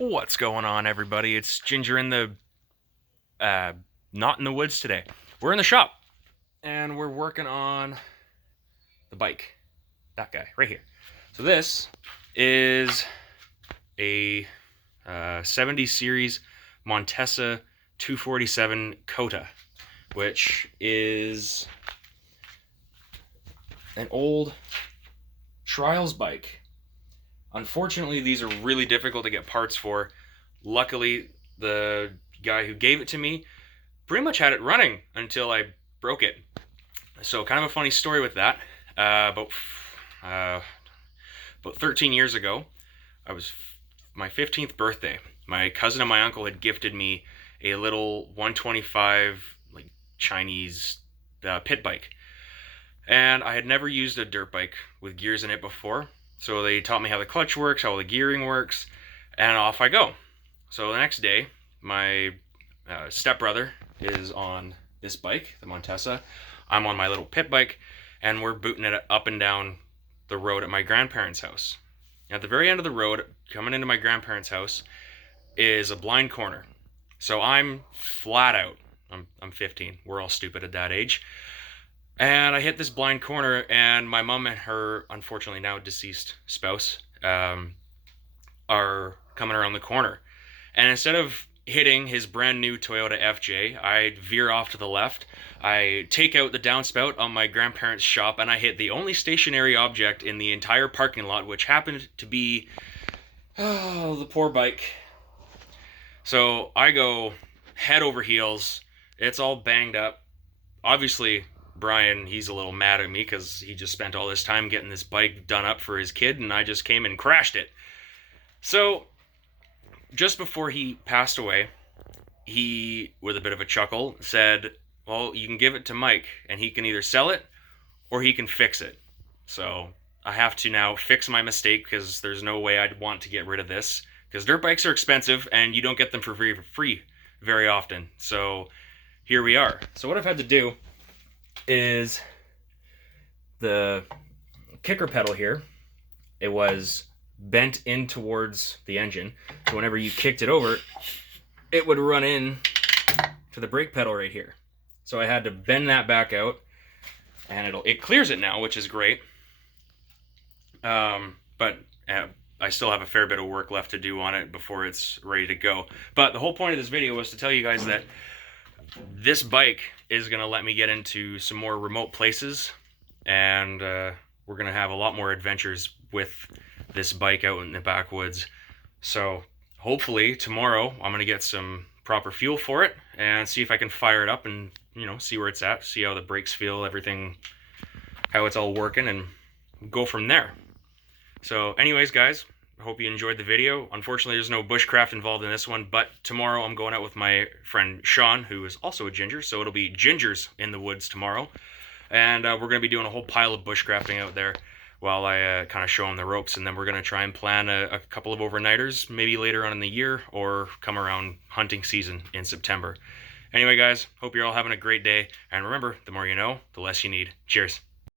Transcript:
What's going on, everybody? It's Ginger in the not in the woods today. We're in the shop and we're working on the bike. That guy right here. So this is a 70 series Montesa 247 Kota, which is an old trials bike. Unfortunately, these are really difficult to get parts for. Luckily, the guy who gave it to me pretty much had it running until I broke it. So kind of a funny story with that. Uh, about 13 years ago, I was my 15th birthday. My cousin and my uncle had gifted me a little 125 like Chinese pit bike, and I had never used a dirt bike with gears in it before. So they taught me how the clutch works, how the gearing works, and off I go. So the next day, my stepbrother is on this bike, the Montesa. I'm on my little pit bike, and we're booting it up and down the road at my grandparents' house. At the very end of the road, coming into my grandparents' house, is a blind corner. So I'm flat out. I'm 15. We're all stupid at that age. And I hit this blind corner, and my mom and her, unfortunately now deceased spouse, are coming around the corner. And instead of hitting his brand new Toyota FJ, I veer off to the left. I take out the downspout on my grandparents' shop, and I hit the only stationary object in the entire parking lot, which happened to be, the poor bike. So I go head over heels. It's all banged up. Obviously, Brian, he's a little mad at me because he just spent all this time getting this bike done up for his kid, and I just came and crashed it. So, just before he passed away, he, with a bit of a chuckle, said, well, you can give it to Mike, and he can either sell it or he can fix it. So, I have to now fix my mistake because there's no way I'd want to get rid of this. Because dirt bikes are expensive, and you don't get them for free very often. So, here we are. So, what I've had to do is the kicker pedal here, it was bent in towards the engine, so whenever you kicked it over, it would run in to the brake pedal right here. So I had to bend that back out, and it clears it now, which is great. But I still have a fair bit of work left to do on it before it's ready to go. But the whole point of this video was to tell you guys that this bike is going to let me get into some more remote places, and we're going to have a lot more adventures with this bike out in the backwoods. So hopefully tomorrow I'm going to get some proper fuel for it and see if I can fire it up and, see where it's at, see how the brakes feel, everything, how it's all working, and go from there. So anyways, guys, I hope you enjoyed the video. Unfortunately, there's no bushcraft involved in this one, but tomorrow I'm going out with my friend Sean, who is also a ginger, so it'll be gingers in the woods tomorrow. And we're going to be doing a whole pile of bushcrafting out there while I kind of show him the ropes, and then we're going to try and plan a couple of overnighters, maybe later on in the year, or come around hunting season in September. Anyway, guys, hope you're all having a great day, and remember, the more you know, the less you need. Cheers.